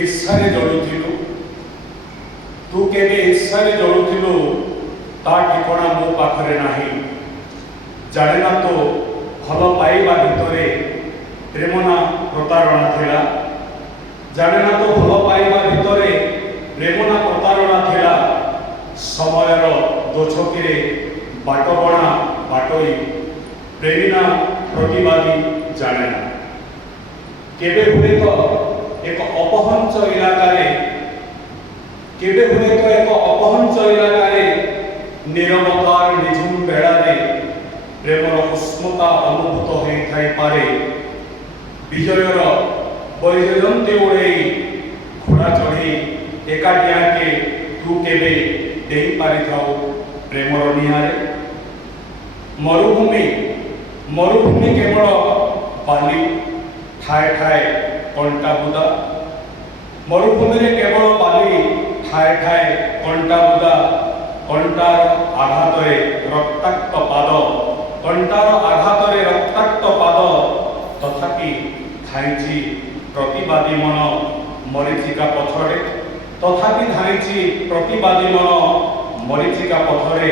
ईर्ष्यारे जलुथिलु तू केबे ईर्ष्यारे जलुथिलु ता ठिकणा मो पाखरे नाही जाने ना तो भल पाइबा भितरे प्रेम ना प्रतारणा थिला जाने ना तो भल पाइबा भितरे प्रेम ना प्रतारणा थिला समयर दोछकिरे बाटबणा बाटोई प्रेमिना प्रतिवादी जाने ना केबे हुए तो एक अपहंच इलाकारे केबे हुए तो एक अपहंच इलाकारे निरवतार निझुम बेड़ारे प्रेमर उष्मता अनुभूत होई थाई पारे विजयर वैजयंती उड़े घोड़ा चढ़ी एकाटिया के तू केबे देई पारि थाओ प्रेमर निहारे मरुभूमि मरुभूमि केवल बाली ठाए ठाए कंटा बुदा मरुभूमि रे केवल बाली ठाए ठाए कंटा बुदा कंटार आघात रक्ताक्त पाद कंटार आघात रक्ताक्त पाद तथापि धाइछि प्रतिवादी मन मरीचिका पथरे तथापि धाइछि प्रतिवादी मन मरीचिका पथरे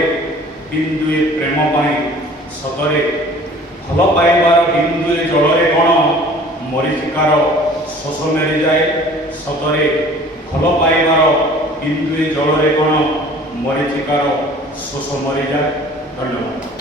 बिंदुए प्रेम पाई सतरे भल पाइबार बिंदुए जलरे कण मरीचिकार शोष मेरी जाए सतरे भल पाइबार बिंदुए जलरे कण मरीचिकार शोष मरी जाए। धन्यवाद।